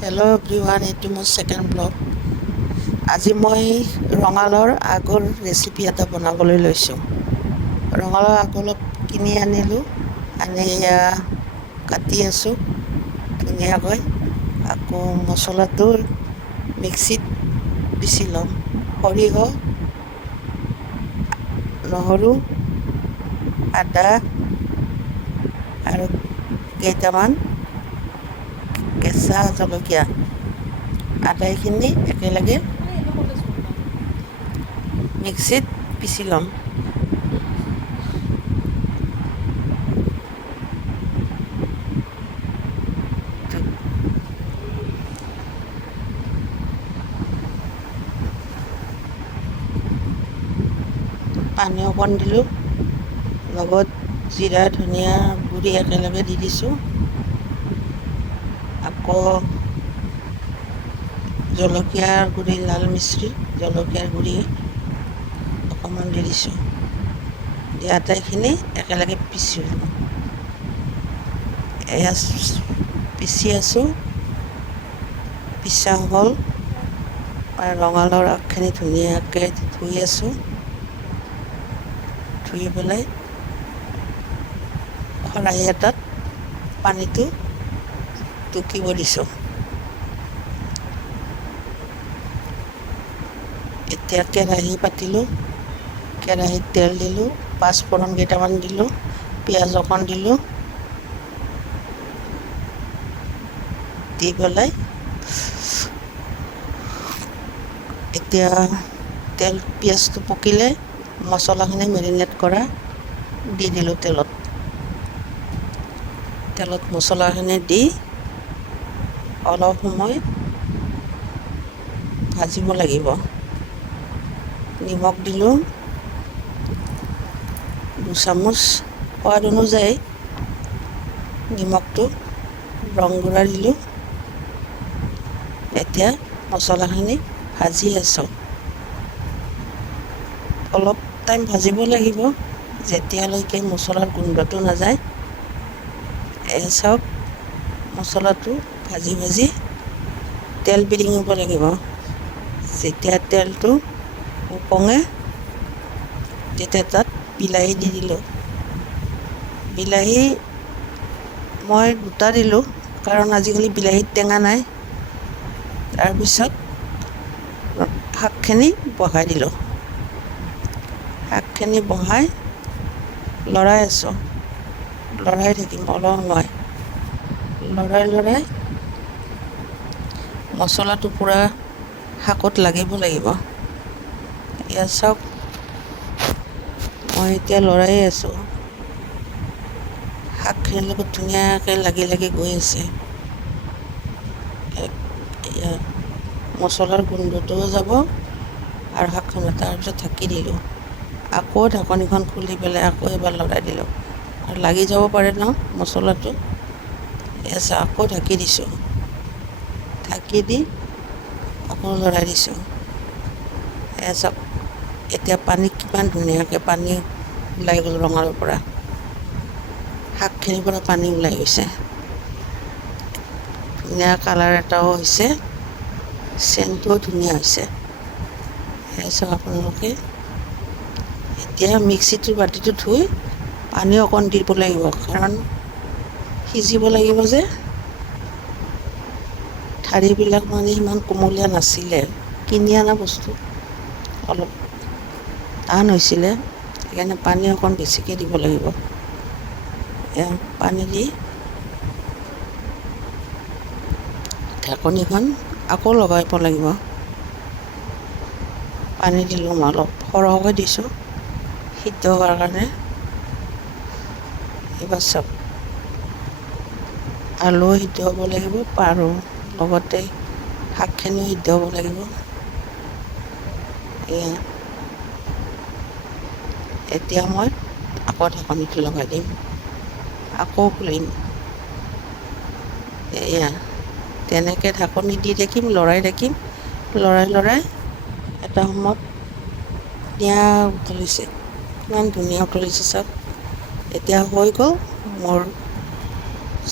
Hello' everyone, এইটো মোৰ second blog. আজি মই ৰঙালাওৰ আগৰ ৰেচিপি এটা বনাবলৈ লৈছোঁ। ৰঙালাওৰ আগ অলপ কিনি আনিলোঁ, আনি কাটি আছোঁ ধুনীয়াকৈ। আকৌ মছলাটো মিক্সিত পিচি ল'ম। সৰিয়হ, নহৰু, আদা আৰু কেইটামান কেঁচা জলকীয়া, আটাইখিনি একেলগে মিক্সিত পিচি ল'ম। পানী অকণ দিলোঁ, লগত জিৰা ধনিয়া গুড়ি একেলগে দি দিছোঁ। আকৌ জলকীয়াৰ গুড়ি, লাল মিচৰি জলকীয়াৰ গুড়ি অকণমান দি দিছোঁ। দি আটাইখিনি একেলগে পিচি ল'ম। এয়া পিচি আছোঁ, পিছা হ'ল। ৰঙালাওৰ আগখিনি ধুনীয়াকৈ ধুই আছোঁ। ধুই পেলাই খৰাহি এটাত পানীটো টুকিব দিছোঁ। এতিয়া কেৰাহী পাতিলোঁ, কেৰাহীত তেল দিলোঁ, পাঁচফোৰণ কেইটামান দিলোঁ, পিঁয়াজ অকণ দিলোঁ। দি পেলাই এতিয়া পিঁয়াজটো পকিলে মছলাখিনি মেৰিনেট কৰা দি দিলোঁ তেলত মছলাখিনি দি অলপ সময় ভাজিব লাগিব। নিমখ দিলোঁ 2 চামুচ, সোৱাদ অনুযায়ী নিমখটো, ৰং গুড়া দিলোঁ। এতিয়া মছলাখিনি ভাজি আছোঁ। অলপ টাইম ভাজিব লাগিব, যেতিয়ালৈকে মছলাৰ গোন্ধটো নাযায়। চাওক, মছলাটো ভাজি ভাজি তেল বিৰিঙিব লাগিব। যেতিয়া তেলটো উপঙে তেতিয়া তাত বিলাহী দি দিলোঁ। বিলাহী মই 2টা দিলোঁ, কাৰণ আজিকালি বিলাহীত টেঙা নাই। তাৰপিছত শাকখিনি বহাই দিলোঁ। শাকখিনি বহাই লৰাই আছোঁ, লৰাই থাকিম অলপ সময়। লৰাই মছলাটো পূৰা শাকত লাগিব। এয়া চাওক, মই এতিয়া লৰাই আছোঁ। শাকখিনিৰ লগত ধুনীয়াকৈ লাগি গৈ আছে। এয়া মছলাৰ গোন্ধটোও যাব আৰু শাকখিনি। তাৰপিছত ঢাকি দিলোঁ, আকৌ ঢাকনিখন খুলি পেলাই আকৌ এবাৰ লৰাই দিলোঁ। আৰু লাগি যাব পাৰে ন মছলাটো। এয়া আকৌ ঢাকি দিছোঁ, ঢাকি দি আকৌ লৰাই দিছোঁ। এয়া চাওক, এতিয়া পানী কিমান ধুনীয়াকৈ পানী ওলাই গ'ল ৰঙালাওৰ পৰা। শাকখিনিৰ পৰা পানী ওলাই গৈছে। ধুনীয়া কালাৰ এটাও হৈছে, চেণ্টটোও ধুনীয়া হৈছে। সেয়া চাওক আপোনালোকে। এতিয়া মিক্সিটোৰ বাতিটো ধুই পানী অকণ দিব লাগিব, কাৰণ সিজিব লাগিব যে। ঠাৰিবিলাক মানে সিমান কোমলীয়া নাছিলে, কিনি অনা বস্তু, অলপ টান হৈছিলে। সেইকাৰণে পানী অকণ বেছিকৈ দিব লাগিব। পানী দি ঢাকনিখন আকৌ লগাব লাগিব। পানী দিলোঁ, মই অলপ সৰহকৈ দিছোঁ সিদ্ধ হোৱাৰ কাৰণে। এইবাৰ চাওক, আলুও সিদ্ধ হ'ব লাগিব আৰু লগতে শাকখিনিও সিদ্ধ হ'ব লাগিব। এতিয়া মই আকৌ ঢাকনিটো লগাই দিম, আকৌ খুলিম। এয়া তেনেকৈ ঢাকনি দি থাকিম, লৰাই থাকিম। লৰাই এটা সময়ত ধুনীয়া উতলিছে, কিমান ধুনীয়া উতলিছে চাওক। এতিয়া হৈ গ'ল মোৰ